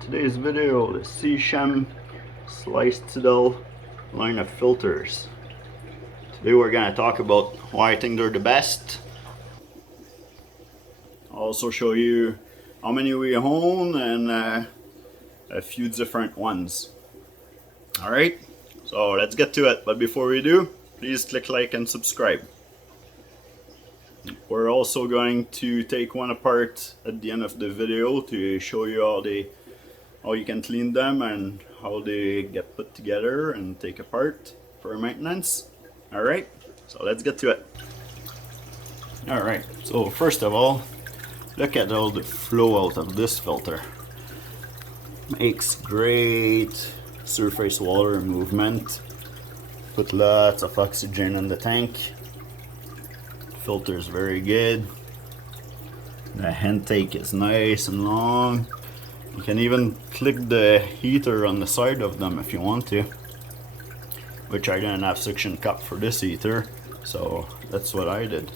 today's video, the Seachem sliced Tidal line of filters. Today we're going to talk about why I think they're the best. I'll also show you how many we own and a few different ones. Alright, so let's get to it, but before we do, please click like and subscribe. We're also going to take one apart at the end of the video to show you how you can clean them and how they get put together and take apart for maintenance. Alright, so let's get to it. Alright, so first of all, look at all the flow out of this filter. Makes great surface water movement. Put lots of oxygen in the tank. Filter is very good. The intake is nice and long. You can even click the heater on the side of them if you want to, which I didn't have suction cup for this heater, so that's what I did.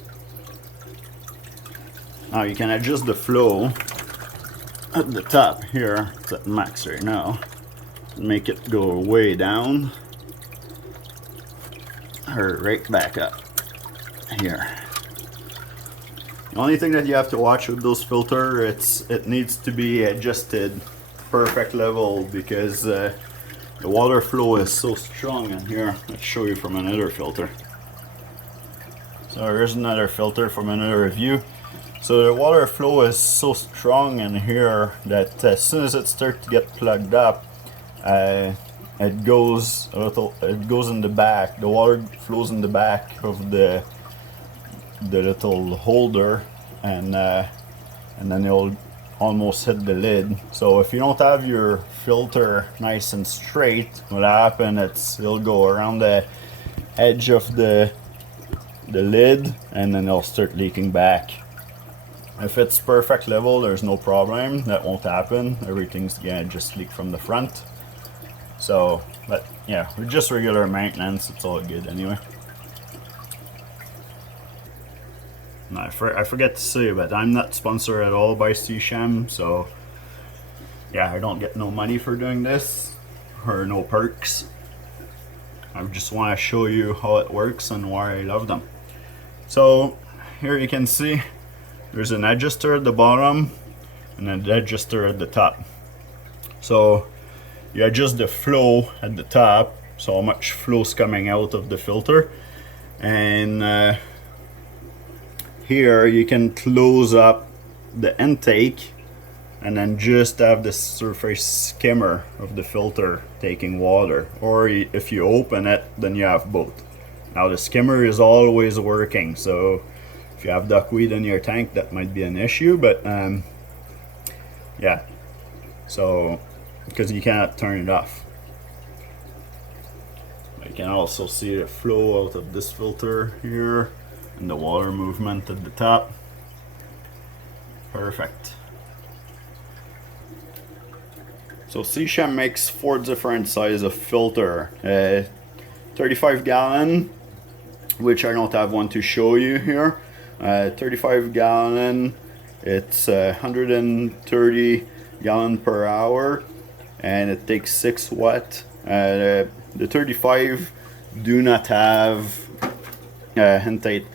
Now you can adjust the flow at the top here. It's at max right now. Make it go way down or right back up here. The only thing that you have to watch with those filters, it needs to be adjusted perfect level because the water flow is so strong in here. Let's show you from another filter. So here's another filter from another review. So the water flow is so strong in here that as soon as it starts to get plugged up, it goes in the back. The water flows in the back of the little holder, and then it'll almost hit the lid. So if you don't have your filter nice and straight, what'll happen, it'll go around the edge of the lid and then it'll start leaking back. If it's perfect level, there's no problem, that won't happen. Everything's gonna just leak from the front. So, but yeah, with just regular maintenance, it's all good anyway. I forget to say, but I'm not sponsored at all by Seachem, so yeah, I don't get no money for doing this, or no perks. I just want to show you how it works and why I love them. So here you can see there's an adjuster at the bottom and an adjuster at the top. So you adjust the flow at the top, so how much flow's coming out of the filter, and here you can close up the intake and then just have the surface skimmer of the filter taking water, or if you open it, then you have both. Now the skimmer is always working, so if you have duckweed in your tank, that might be an issue, but yeah, so because you cannot turn it off. You can also see the flow out of this filter here and the water movement at the top. Perfect. So Seachem makes 4 different sizes of filter. 35 gallon, which I don't have one to show you here. 35 gallon, it's 130 gallon per hour, and it takes 6 watt. The 35 do not have intake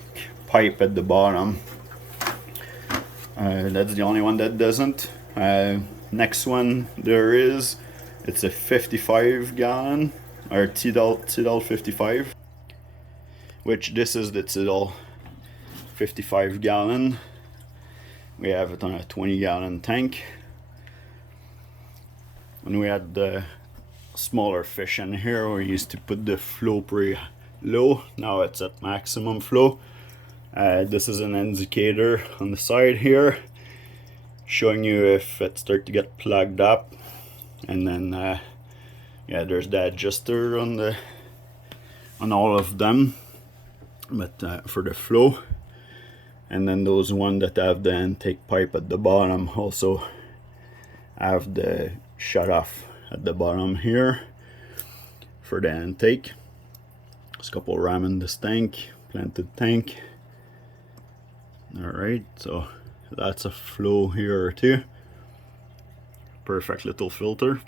pipe at the bottom. That's the only one that doesn't. Next one there is, it's a 55 gallon or Tidal 55, which this is the Tidal 55 gallon. We have it on a 20 gallon tank. When we had the smaller fish in here, we used to put the flow pretty low. Now it's at maximum flow. This is an indicator on the side here showing you if it starts to get plugged up, and then yeah, there's the adjuster on all of them, but for the flow. And then those ones that have the intake pipe at the bottom also have the shut off at the bottom here for the intake. There's a couple ram in this tank, planted tank. Alright, so that's a flow here too. perfect little filter.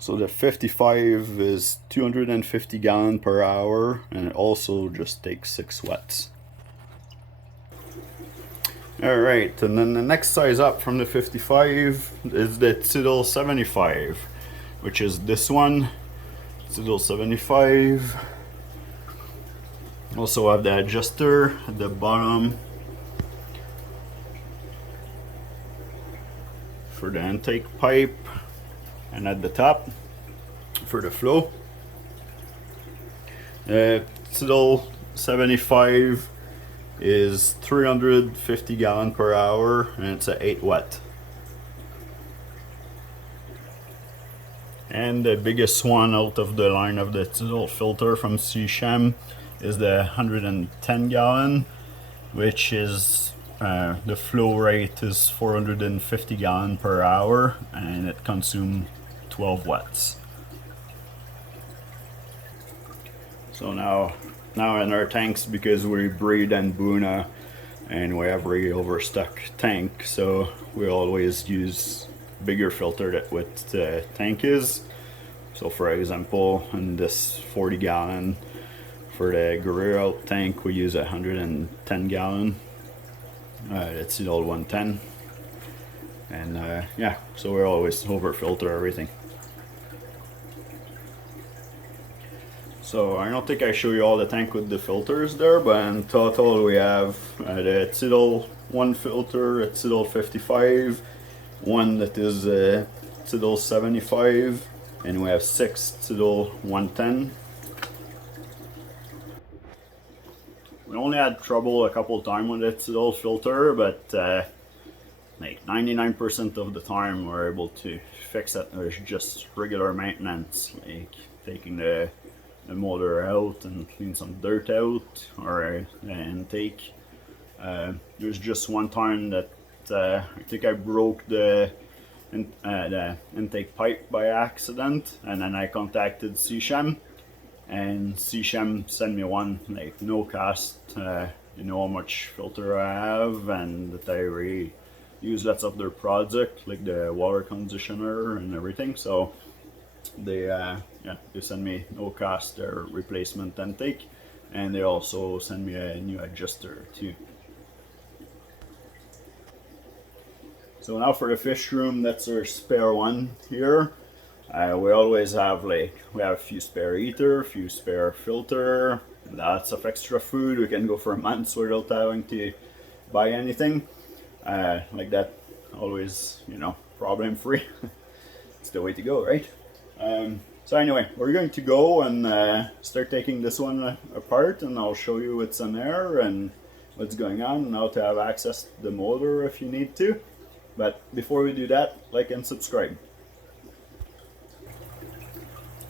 So the 55 is 250 gallon per hour, and it also just takes 6 wets. Alright, and then the next size up from the 55 is the Tidal 75, which is this one, Tidal 75. Also have the adjuster at the bottom for the intake pipe, and at the top for the flow. Tidal 75 is 350 gallon per hour, and it's a 8 watt. And the biggest one out of the line of the Tidal filter from Seachem is the 110 gallon, which is the flow rate is 450 gallon per hour, and it consumes 12 watts. So now in our tanks, because we breed in Buna and we have a overstuck tank, so we always use bigger filter that what the tank is. So for example, in this 40 gallon for the Guerrero tank, we use 110 gallon. It's the old 110, and yeah, so we always over filter everything. So I don't think I show you all the tank with the filters there, but in total we have the Tidal 1 filter, a Tidal 55, one that is Tidal 75, and we have 6 Tidal 110. We only had trouble a couple times with the Tidal filter, but like 99% of the time we're able to fix it. There's just regular maintenance, like taking the motor out and clean some dirt out, or the intake. There's just one time that I think I broke the intake pipe by accident, and then I contacted Seachem, and Seachem sent me one, like no cost. You know how much filter I have, and that I really use lots of their product, like the water conditioner and everything. So they send me no cost their replacement intake, and they also send me a new adjuster too. So now for the fish room, that's our spare one here. We always have we have a few spare heater, a few spare filter, lots of extra food. We can go for months without having to buy anything like that. Always, you know, problem free. It's the way to go, right? So anyway, we're going to go and start taking this one apart, and I'll show you what's in there and what's going on, and how to have access to the motor if you need to. But before we do that, like and subscribe.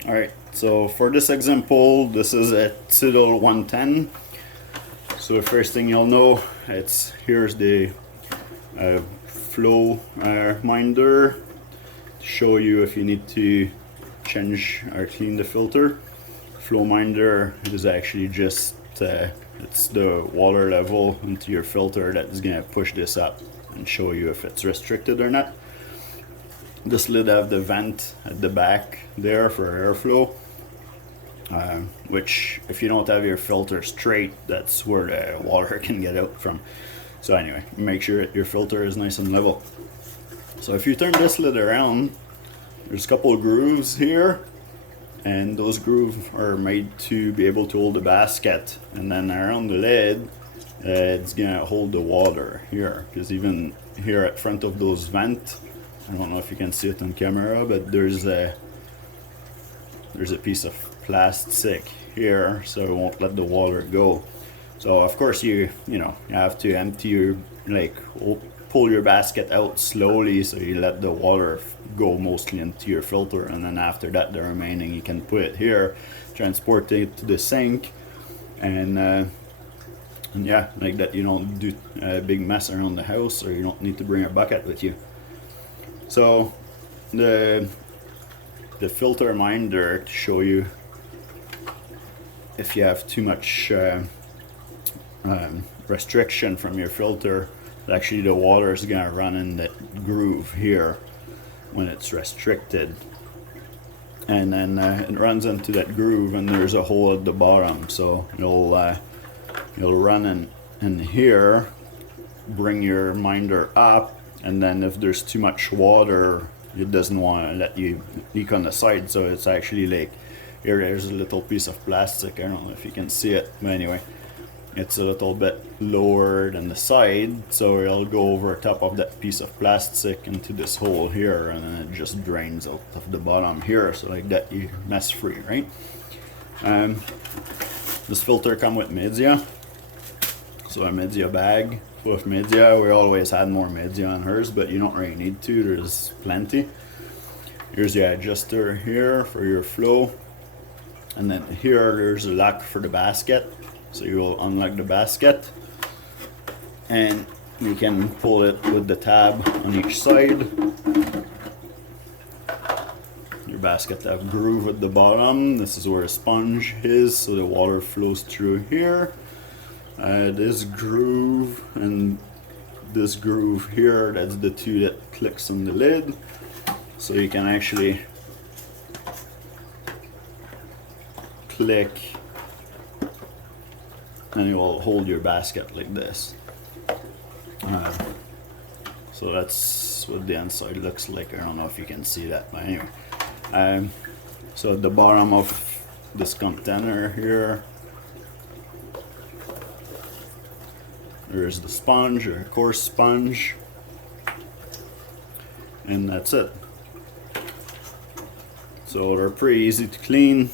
Alright, so for this example, this is a Tidal 110. So the first thing you'll know, here's the flow minder to show you if you need to change or clean the filter. Flow minder is actually just it's the water level into your filter that is going to push this up and show you if it's restricted or not. This lid have the vent at the back there for airflow, which if you don't have your filter straight, that's where the water can get out from. So anyway, make sure that your filter is nice and level. So if you turn this lid around, there's a couple of grooves here, and those grooves are made to be able to hold the basket, and then around the lid it's gonna hold the water here, because even here at front of those vents, I don't know if you can see it on camera, but there's a piece of plastic here, so it won't let the water go. So of course you have to empty your, pull your basket out slowly, so you let the water go mostly into your filter, and then after that the remaining you can put it here, transport it to the sink, and yeah, like that you don't do a big mess around the house, or you don't need to bring a bucket with you. So the filter minder to show you if you have too much restriction from your filter, actually the water is gonna run in the groove here. when it's restricted. And then it runs into that groove, and there's a hole at the bottom, so you'll run in here, bring your minder up, and then if there's too much water, it doesn't want to let you leak on the side, so it's actually like, here there's a little piece of plastic, I don't know if you can see it, but anyway, it's a little bit lower than the side, so it'll go over top of that piece of plastic into this hole here, and then it just drains out of the bottom here, so like that you're mess free, right? This filter comes with media, so a media bag full of media. We always had more media on hers, but you don't really need to, there's plenty. Here's the adjuster here for your flow, and then here there's a lock for the basket. So you will unlock the basket, and you can pull it with the tab on each side. Your basket have a groove at the bottom. This is where a sponge is, so the water flows through here. This groove and this groove here, that's the two that clicks on the lid. So you can actually click, and you will hold your basket like this. So that's what the inside looks like. I don't know if you can see that, but anyway. So at the bottom of this container here, there's the sponge, or coarse sponge, and that's it. So they're pretty easy to clean.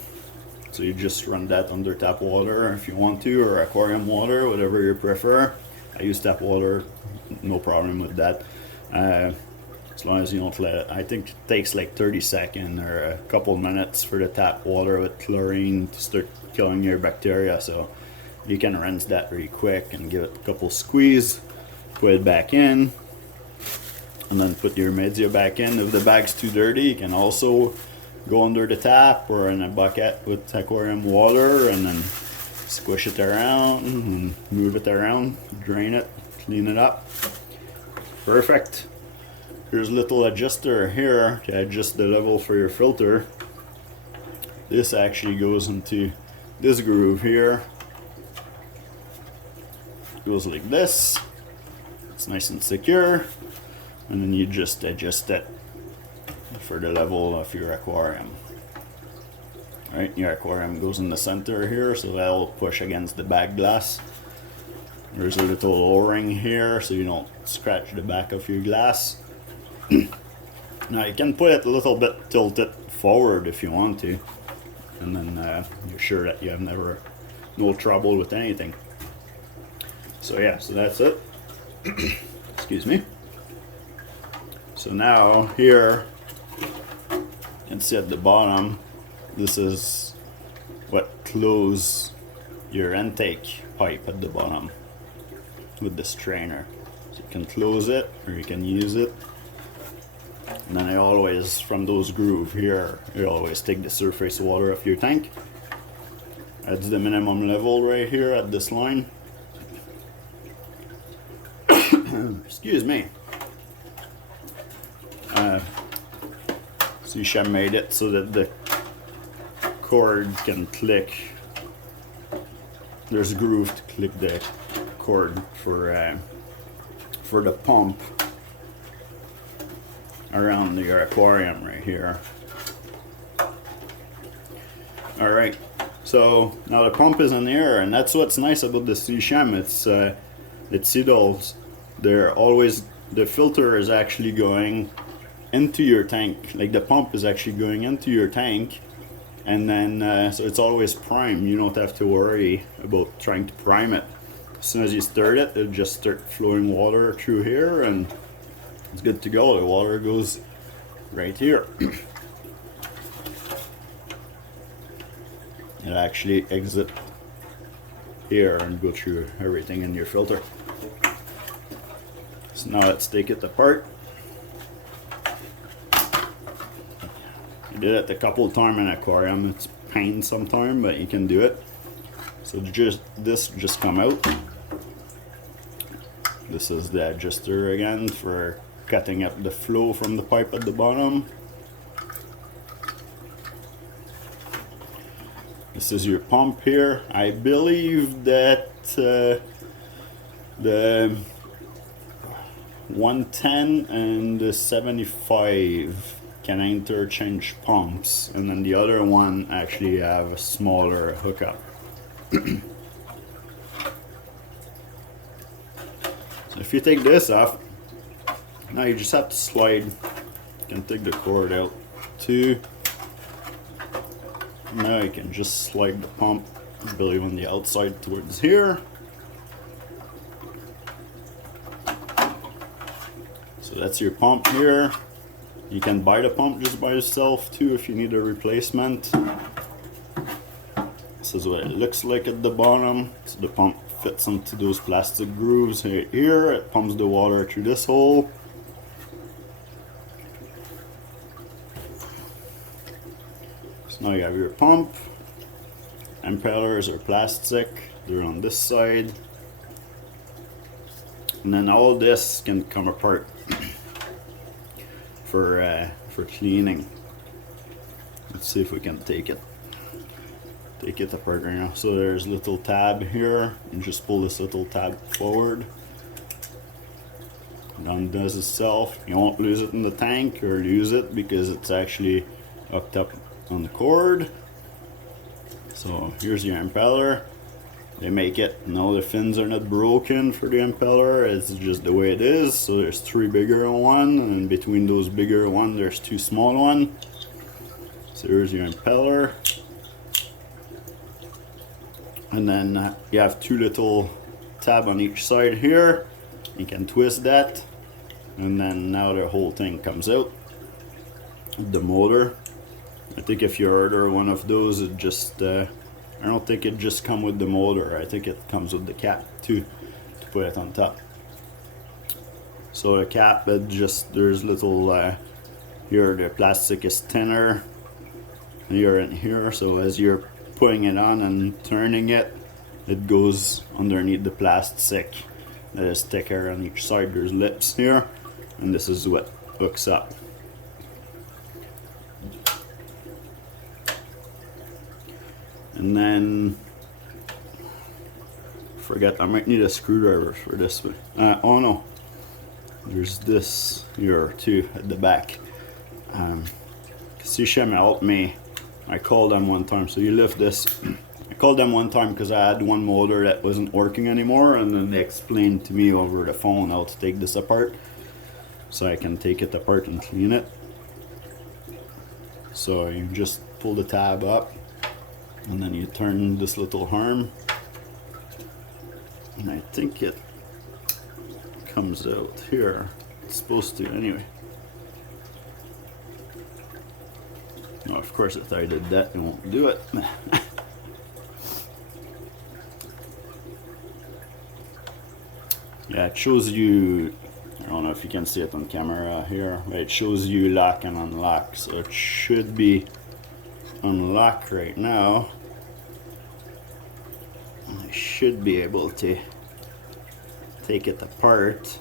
So you just run that under tap water if you want to, or aquarium water, whatever you prefer. I use tap water, no problem with that. As long as you don't let it, I think it takes like 30 seconds or a couple minutes for the tap water with chlorine to start killing your bacteria. So you can rinse that really quick and give it a couple squeeze, put it back in, and then put your media back in. If the bag's too dirty, you can also go under the tap or in a bucket with aquarium water, and then squish it around and move it around, drain it, clean it up. Perfect. Here's a little adjuster here to adjust the level for your filter. This actually goes into this groove here. It goes like this. It's nice and secure, and then you just adjust it for the level of your aquarium. Right, your aquarium goes in the center here, so that'll push against the back glass. There's a little O-ring here, so you don't scratch the back of your glass. Now you can put it a little bit tilted forward if you want to, and then you're sure that you have no trouble with anything. So yeah, so that's it. Excuse me. So now here, you can see at the bottom, this is what closes your intake pipe at the bottom with the strainer. So you can close it or you can use it. And then I always, from those grooves here, you always take the surface water of your tank. That's the minimum level right here at this line. Excuse me. Seachem made it so that the cord can click. There's a groove to click the cord for the pump around your aquarium right here. Alright, so now the pump is in the air, and that's what's nice about the Seachem. It's tidals. They're always, the filter is actually going into your tank, like the pump is actually going into your tank, and then so it's always primed. You don't have to worry about trying to prime it. As soon as you start it, it'll just start flowing water through here, and it's good to go. The water goes right here. It actually exit here and go through everything in your filter. So now let's take it apart. I did it a couple of times in an aquarium. It's pain sometimes, but you can do it. So this come out. This is the adjuster again for cutting up the flow from the pipe at the bottom. This is your pump here. I believe that the 110 and the 75 can interchange pumps, and then the other one actually have a smaller hookup. So if you take this off, now you just have to slide. You can take the cord out too. Now you can just slide the pump, I believe, on the outside towards here. So that's your pump here. You can buy the pump just by itself too if you need a replacement. This is what it looks like at the bottom. So the pump fits into those plastic grooves right here. It pumps the water through this hole. So now you have your pump. Impellers are plastic. They're on this side. And then all this can come apart for cleaning. Let's see if we can take it apart right now. So there's a little tab here, and just pull this little tab forward. It undoes itself. You won't lose it in the tank or lose it because it's actually hooked up on the cord. So here's your impeller. They make it, no, the fins are not broken for the impeller, it's just the way it is. So there's 3 bigger one, and between those bigger one there's 2 small one. So here's your impeller. And then you have 2 little tab on each side here. You can twist that, and then now the whole thing comes out. The motor, I think if you order one of those, it just I don't think it just comes with the motor. I think it comes with the cap too, to put it on top. So the cap, it just, there's little here the plastic is thinner here and here, so as you're putting it on and turning it, it goes underneath the plastic that is thicker on each side. There's lips here, and this is what hooks up. And then, forget, I might need a screwdriver for this one. Oh no, there's this here too at the back. Seachem helped me. I called them one time, so you lift this. I called them one time because I had one motor that wasn't working anymore, and then they explained to me over the phone how to take this apart, so I can take it apart and clean it. So you just pull the tab up, and then you turn this little arm, and I think it comes out here. It's supposed to anyway. No, of course if I did that it won't do it. Yeah, it shows you, I don't know if you can see it on camera here, but it shows you lock and unlock, so it should be unlocked right now. I should be able to take it apart.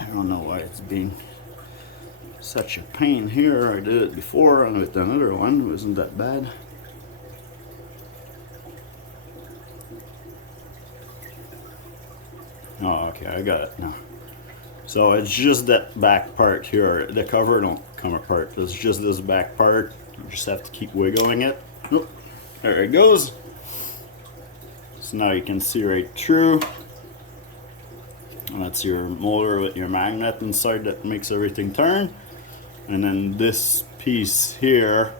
I don't know why it's being such a pain here. I did it before and with another one, it wasn't that bad. Oh, okay, I got it now. So it's just that back part here. The cover don't come apart. It's just this back part. You just have to keep wiggling it. Oop, there it goes. So now you can see right through. And that's your motor with your magnet inside that makes everything turn. And then this piece here,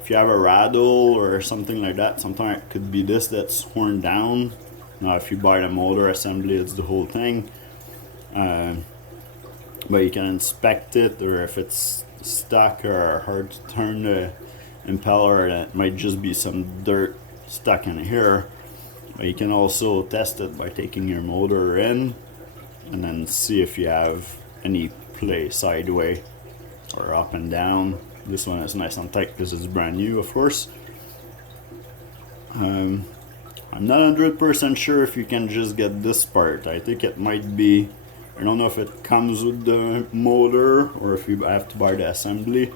if you have a rattle or something like that, sometimes it could be this that's worn down. Now if you buy the motor assembly, it's the whole thing. But you can inspect it, or if it's stuck or hard to turn the impeller, that might just be some dirt stuck in here. But you can also test it by taking your motor in and then see if you have any play sideways or up and down. This one is nice and tight because it's brand new, of course. I'm not 100% sure if you can just get this part. I think it might be, I don't know if it comes with the motor or if you have to buy the assembly.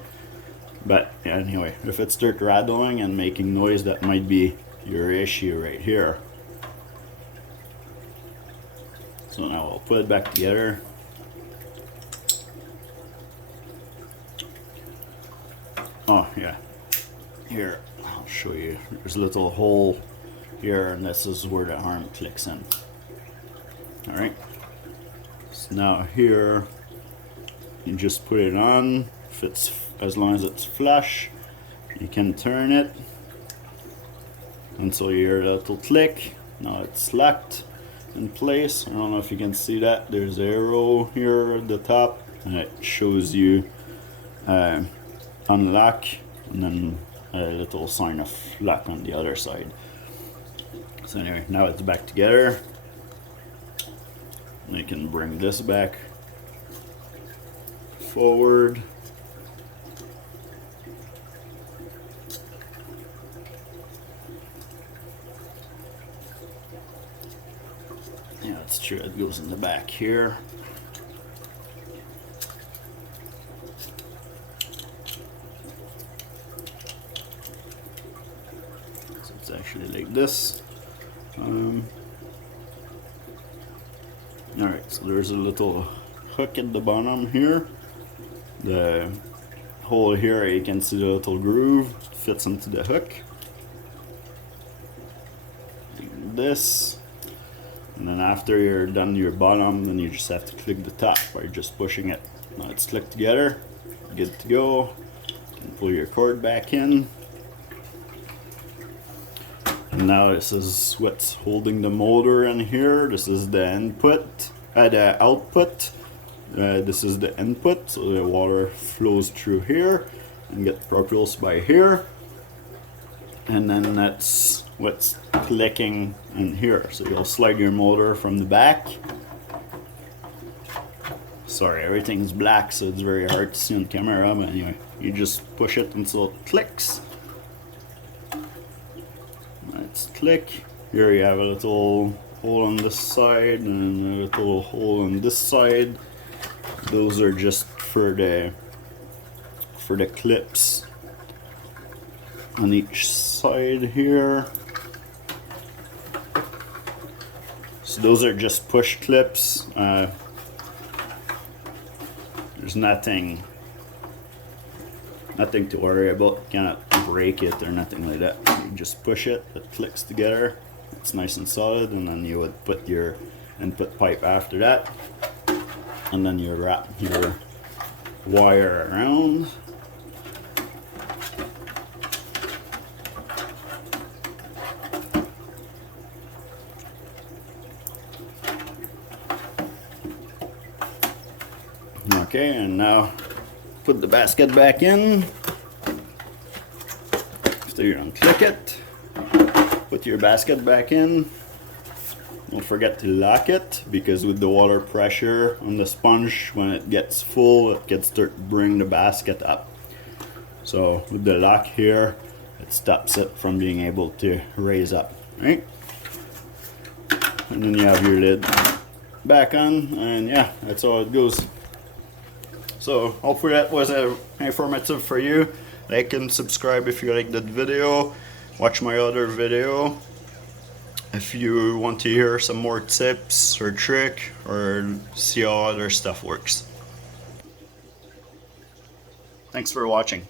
But anyway, if it starts rattling and making noise, that might be your issue right here. So now I'll put it back together. Oh yeah, here, I'll show you. There's a little hole here, and this is where the arm clicks in. Alright, so now here, you just put it on. If it's, as long as it's flush, you can turn it until you hear a little click. Now it's locked in place. I don't know if you can see that. There's an arrow here at the top, and it shows you unlock, and then a little sign of lock on the other side. So anyway, now it's back together. I can bring this back forward. Yeah, that's true. It goes in the back here. So it's actually like this. Alright, so there's a little hook at the bottom here. The hole here, you can see the little groove fits into the hook. Like this. And then after you're done your bottom, then you just have to click the top by just pushing it. Now it's clicked together, good to go. You can pull your cord back in. And now this is what's holding the motor in here. This is the input, the output. This is the input, so the water flows through here and get propulsed by here. And then that's what's clicking in here. So you'll slide your motor from the back. Sorry, everything's black, so it's very hard to see on camera, but anyway, you just push it until it clicks. Let's click. Here you have a little hole on this side and a little hole on this side. Those are just for the clips on each side here. So those are just push clips. There's nothing to worry about. You cannot break it or nothing like that. You just push it, it clicks together, it's nice and solid, and then you would put your input pipe after that, and then you wrap your wire around. Okay, and now put the basket back in. After you unclick it, put your basket back in. Don't forget to lock it, because with the water pressure on the sponge, when it gets full, it can start to bring the basket up. So with the lock here, it stops it from being able to raise up, right? And then you have your lid back on, and yeah, that's how it goes. So hopefully that was informative for you. Like and subscribe if you liked that video. Watch my other video if you want to hear some more tips or trick or see how other stuff works. Thanks for watching.